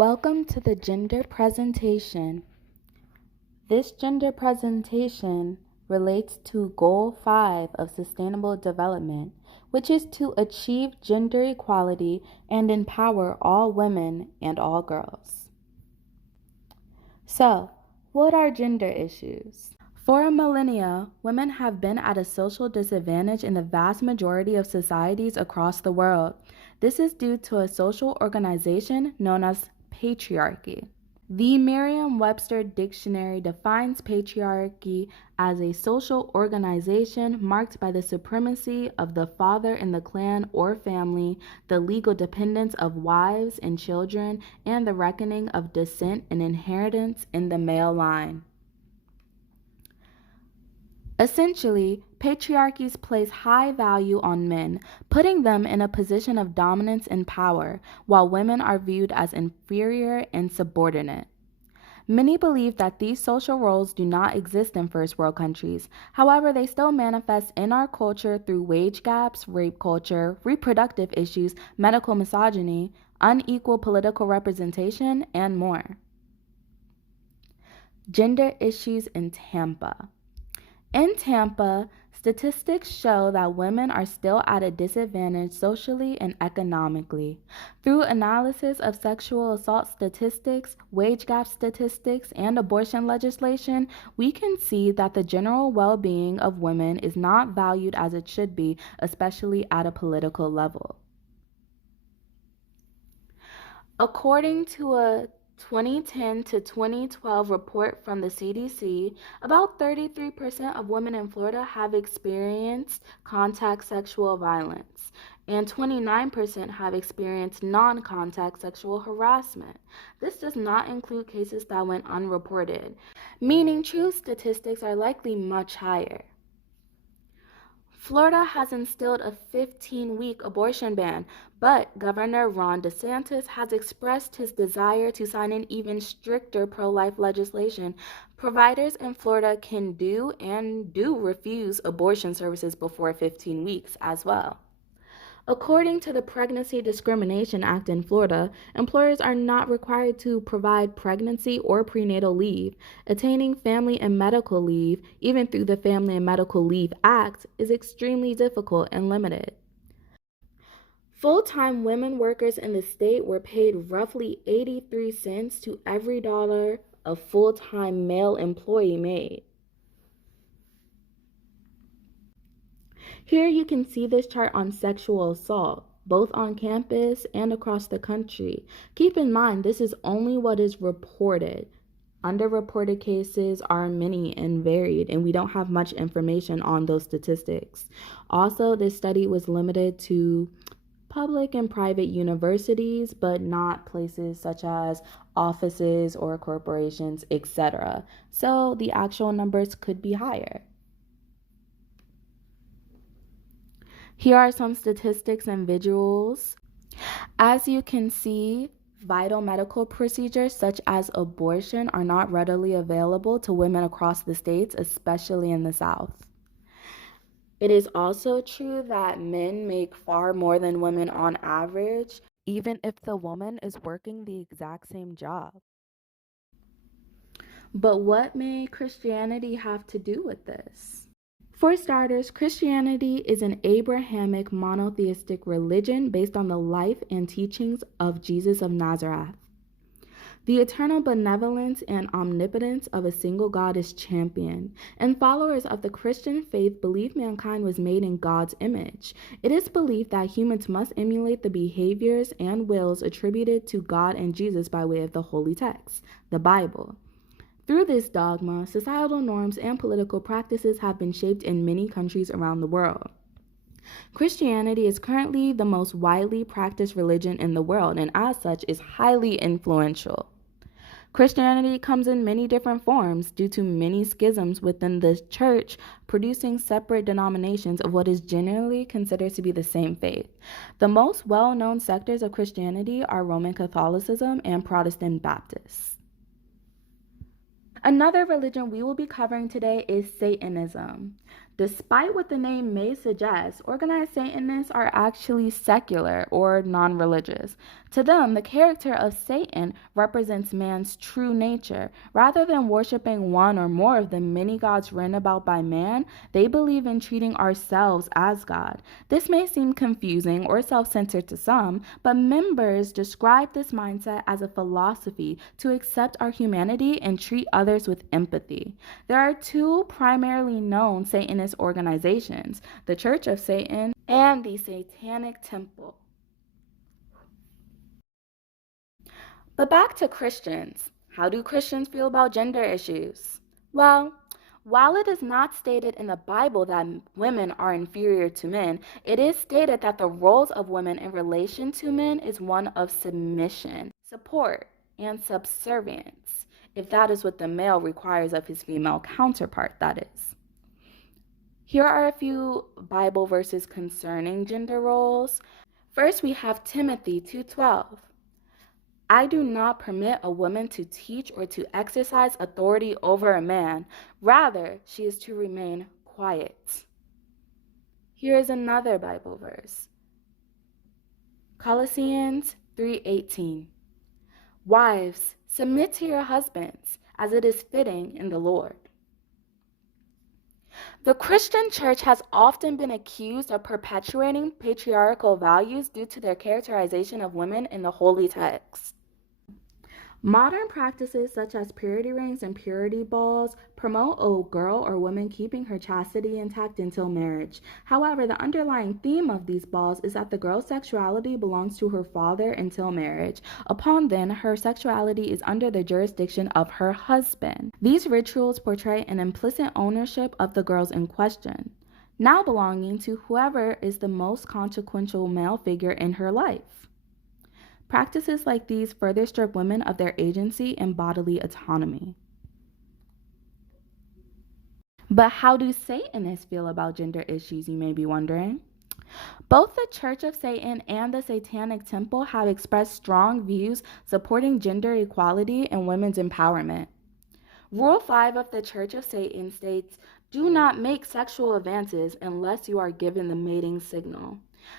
Welcome to the gender presentation. This gender presentation relates to Goal 5 of Sustainable Development, which is to achieve gender equality and empower all women and all girls. So, what are gender issues? For millennia, women have been at a social disadvantage in the vast majority of societies across the world. This is due to a social organization known as patriarchy. The Merriam-Webster Dictionary defines patriarchy as a social organization marked by the supremacy of the father in the clan or family, the legal dependence of wives and children, and the reckoning of descent and inheritance in the male line. Essentially, patriarchies place high value on men, putting them in a position of dominance and power, while women are viewed as inferior and subordinate. Many believe that these social roles do not exist in first world countries. However, they still manifest in our culture through wage gaps, rape culture, reproductive issues, medical misogyny, unequal political representation, and more. Gender issues in Tampa. In Tampa, statistics show that women are still at a disadvantage socially and economically. Through analysis of sexual assault statistics, wage gap statistics, and abortion legislation, we can see that the general well-being of women is not valued as it should be, especially at a political level. According to a 2010 to 2012 report from the CDC, about 33% of women in Florida have experienced contact sexual violence, and 29% have experienced non-contact sexual harassment. This does not include cases that went unreported, meaning true statistics are likely much higher. Florida has instilled a 15-week abortion ban, but Governor Ron DeSantis has expressed his desire to sign an even stricter pro-life legislation. Providers in Florida can do and do refuse abortion services before 15 weeks as well. According to the Pregnancy Discrimination Act in Florida, employers are not required to provide pregnancy or prenatal leave. Attaining family and medical leave, even through the Family and Medical Leave Act, is extremely difficult and limited. Full-time women workers in the state were paid roughly 83 cents to every dollar a full-time male employee made. Here you can see this chart on sexual assault, both on campus and across the country. Keep in mind, this is only what is reported. Underreported cases are many and varied, and we don't have much information on those statistics. Also, this study was limited to public and private universities, but not places such as offices or corporations, etc. So the actual numbers could be higher. Here are some statistics and visuals. As you can see, vital medical procedures such as abortion are not readily available to women across the states, especially in the South. It is also true that men make far more than women on average, even if the woman is working the exact same job. But what may Christianity have to do with this? For starters, Christianity is an Abrahamic monotheistic religion based on the life and teachings of Jesus of Nazareth. The eternal benevolence and omnipotence of a single God is championed, and followers of the Christian faith believe mankind was made in God's image. It is believed that humans must emulate the behaviors and wills attributed to God and Jesus by way of the holy text, the Bible. Through this dogma, societal norms and political practices have been shaped in many countries around the world. Christianity is currently the most widely practiced religion in the world, and as such is highly influential. Christianity comes in many different forms due to many schisms within the church, producing separate denominations of what is generally considered to be the same faith. The most well-known sectors of Christianity are Roman Catholicism and Protestant Baptists. Another religion we will be covering today is Satanism. Despite what the name may suggest, organized Satanists are actually secular or non-religious. To them, the character of Satan represents man's true nature. Rather than worshiping one or more of the many gods written about by man, they believe in treating ourselves as God. This may seem confusing or self-centered to some, but members describe this mindset as a philosophy to accept our humanity and treat others with empathy. There are two primarily known Satanist organizations, the Church of Satan and the Satanic Temple. But back to Christians. How do Christians feel about gender issues? Well, while it is not stated in the Bible that women are inferior to men, it is stated that the roles of women in relation to men is one of submission, support, and subservience, if that is what the male requires of his female counterpart, that is. Here are a few Bible verses concerning gender roles. First, we have Timothy 2:12. I do not permit a woman to teach or to exercise authority over a man. Rather, she is to remain quiet. Here is another Bible verse. Colossians 3:18. Wives, submit to your husbands, as it is fitting in the Lord. The Christian church has often been accused of perpetuating patriarchal values due to their characterization of women in the holy text. Modern practices such as purity rings and purity balls promote a girl or woman keeping her chastity intact until marriage. However, the underlying theme of these balls is that the girl's sexuality belongs to her father until marriage. Upon then, her sexuality is under the jurisdiction of her husband. These rituals portray an implicit ownership of the girls in question, now belonging to whoever is the most consequential male figure in her life. Practices like these further strip women of their agency and bodily autonomy. But how do Satanists feel about gender issues, you may be wondering? Both the Church of Satan and the Satanic Temple have expressed strong views supporting gender equality and women's empowerment. Rule 5 of the Church of Satan states, do not make sexual advances unless you are given the mating signal.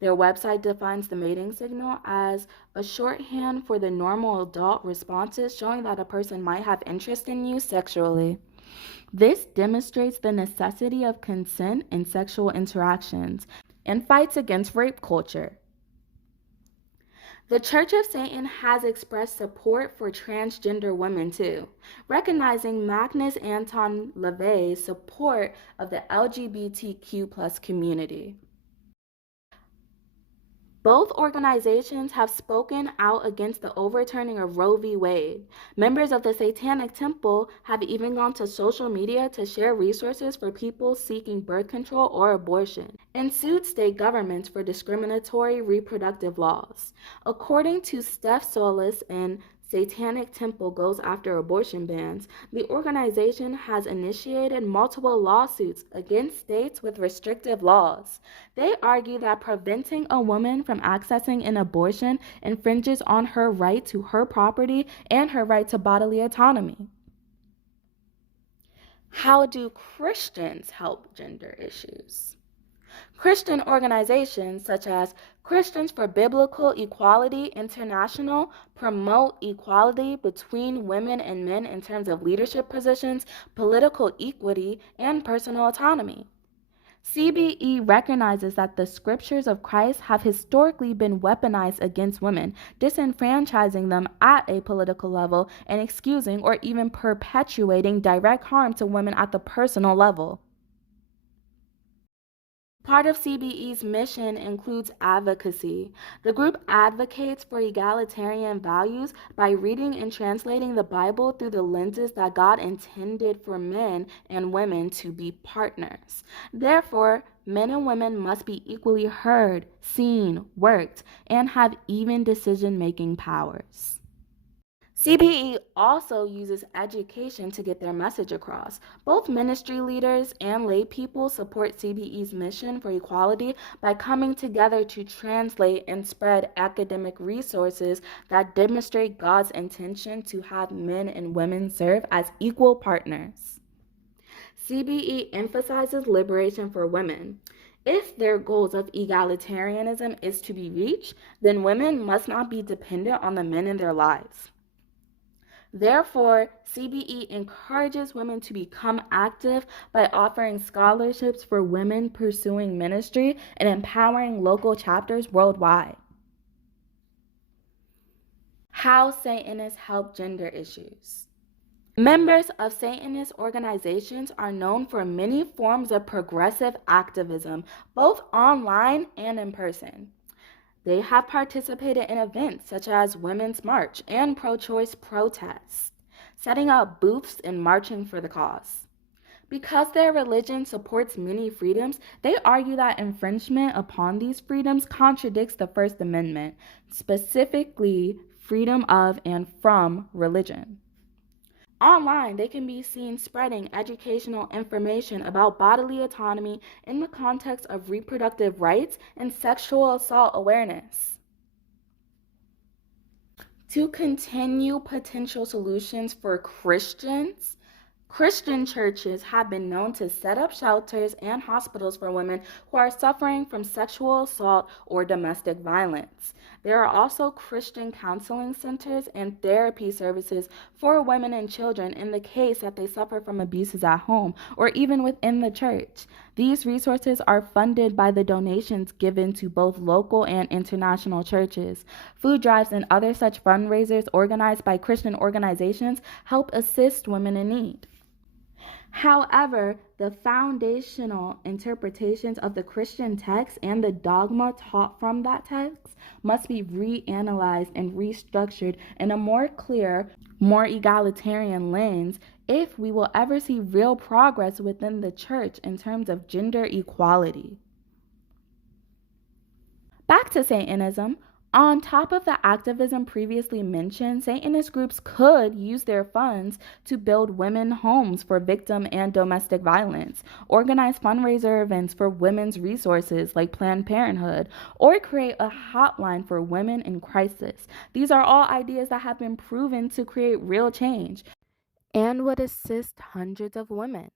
Their website defines the mating signal as a shorthand for the normal adult responses showing that a person might have interest in you sexually. This demonstrates the necessity of consent in sexual interactions and fights against rape culture. The Church of Satan has expressed support for transgender women too, recognizing Magnus Anton LaVey's support of the LGBTQ+ community. Both organizations have spoken out against the overturning of Roe v. Wade. Members of the Satanic Temple have even gone to social media to share resources for people seeking birth control or abortion, and sued state governments for discriminatory reproductive laws. According to Steph Solis and Satanic Temple Goes After Abortion Bans, the organization has initiated multiple lawsuits against states with restrictive laws. They argue that preventing a woman from accessing an abortion infringes on her right to her property and her right to bodily autonomy. How do Christians help gender issues? Christian organizations such as Christians for Biblical Equality International promote equality between women and men in terms of leadership positions, political equity, and personal autonomy. CBE recognizes that the scriptures of Christ have historically been weaponized against women, disenfranchising them at a political level and excusing or even perpetuating direct harm to women at the personal level. Part of CBE's mission includes advocacy. The group advocates for egalitarian values by reading and translating the Bible through the lenses that God intended for men and women to be partners. Therefore, men and women must be equally heard, seen, worked, and have even decision-making powers. CBE also uses education to get their message across. Both ministry leaders and lay people support CBE's mission for equality by coming together to translate and spread academic resources that demonstrate God's intention to have men and women serve as equal partners. CBE emphasizes liberation for women. If their goals of egalitarianism is to be reached, then women must not be dependent on the men in their lives. Therefore, CBE encourages women to become active by offering scholarships for women pursuing ministry and empowering local chapters worldwide. How Satanists help gender issues. Members of Satanist organizations are known for many forms of progressive activism, both online and in person. They have participated in events such as Women's March and pro-choice protests, setting up booths and marching for the cause. Because their religion supports many freedoms, they argue that infringement upon these freedoms contradicts the First Amendment, specifically freedom of and from religion. Online, they can be seen spreading educational information about bodily autonomy in the context of reproductive rights and sexual assault awareness. To continue potential solutions for Christians, Christian churches have been known to set up shelters and hospitals for women who are suffering from sexual assault or domestic violence. There are also Christian counseling centers and therapy services for women and children in the case that they suffer from abuses at home or even within the church. These resources are funded by the donations given to both local and international churches. Food drives and other such fundraisers organized by Christian organizations help assist women in need. However, the foundational interpretations of the Christian text and the dogma taught from that text must be reanalyzed and restructured in a more clear, more egalitarian lens if we will ever see real progress within the church in terms of gender equality. Back to Satanism. On top of the activism previously mentioned, Satanist groups could use their funds to build women homes for victim and domestic violence, organize fundraiser events for women's resources like Planned Parenthood, or create a hotline for women in crisis. These are all ideas that have been proven to create real change and would assist hundreds of women.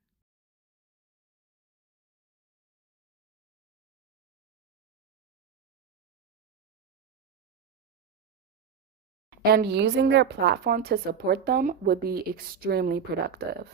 And using their platform to support them would be extremely productive.